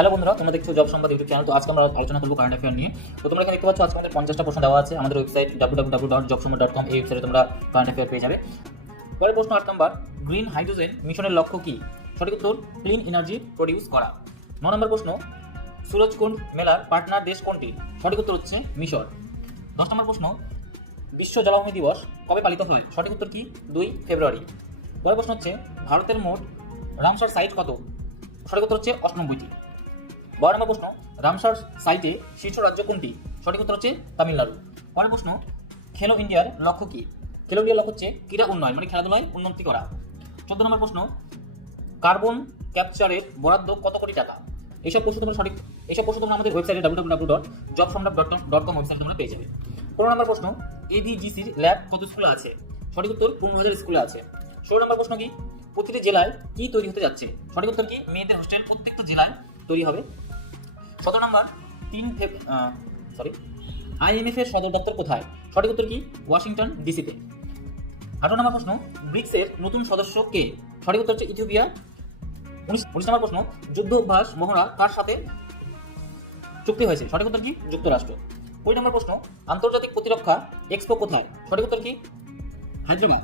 Hello বন্ধুরা, তোমরা দেখছো জব সংবাদ ইউটিউব চ্যানেল। তো আজকে আমরা আলোচনা করবো কারেন্ট অ্যাফেয়ার নিয়ে। তো তোমরা এখানে দেখতে পাচ্ছ আজকে আমাদের 50টা প্রশ্ন দেওয়া আছে। আমাদের ওয়েবসাইট www.jobsomad.com, এই ওয়েবসাইটে তোমরা কারেন্ট অ্যাফেয়ার পেয়ে যাবে। পরের প্রশ্ন 8 নম্বর, গ্রিন হাইড্রোজেন মিশনের লক্ষ্য কি? সঠিক উত্তর ক্লিন এনার্জি প্রডিউস করা। 9 নম্বর প্রশ্ন, সুরজকুন্ড মেলার পার্টনার দেশ কোনটি? সঠিক উত্তর হচ্ছে মিশর। 10 নম্বর প্রশ্ন, বিশ্ব জলাভূমি দিবস কবে পালিত হয়? সঠিক উত্তর কি? 2 ফেব্রুয়ারি। পরের প্রশ্ন হচ্ছে, ভারতের মোট রামসার সাইট কত? সঠিক উত্তর হচ্ছে 98টি। 12 নম্বর প্রশ্ন, রামসার সাইটে শীর্ষ রাজ্য কোনটি? সঠিক উত্তর হচ্ছে তামিলনাড়ু। পরের প্রশ্ন, খেলো ইন্ডিয়ার লক্ষ্য কি? খেলো ইন্ডিয়ার লক্ষ্য হচ্ছে ক্রীড়া উন্নয়ন, মানে খেলাধুলায় উন্নতি করা। 14 নম্বর প্রশ্ন, কার্বন ক্যাপচারের বরাদ্দ কত কোটি টাকা? এইসব প্রশ্ন তোমরা আমাদের ওয়েবসাইটে www.jobsomad.com ওয়েবসাইটে তোমরা পেয়ে যাবে। 15 নম্বর প্রশ্ন, এডিজিসির ল্যাব কত স্কুলে আছে? সঠিক উত্তর 15,000 স্কুলে আছে। 16 নম্বর প্রশ্ন কি? প্রতিটি জেলায় কি তৈরি হতে যাচ্ছে? সঠিক উত্তর কি? মেয়েদের হোস্টেল প্রত্যেকটা জেলায় তৈরি হবে। 17 নম্বর, আইএমএফ এর সদর দপ্তর কোথায়? সঠিক উত্তর কি? ওয়াশিংটন ডিসিতে। 18 নম্বর প্রশ্ন, ব্রিক্সের নতুন সদস্য কে? সঠিক উত্তর হচ্ছে ইথিওপিয়া। 19 নম্বর প্রশ্ন, যুদ্ধ অভ্যাস মহড়া কার সাথে চুক্তি হয়েছে? সঠিক উত্তর কি? যুক্তরাষ্ট্র। 20 নম্বর প্রশ্ন, আন্তর্জাতিক প্রতিরক্ষা এক্সপো কোথায়? সঠিক উত্তর কি? হায়দ্রাবাদ।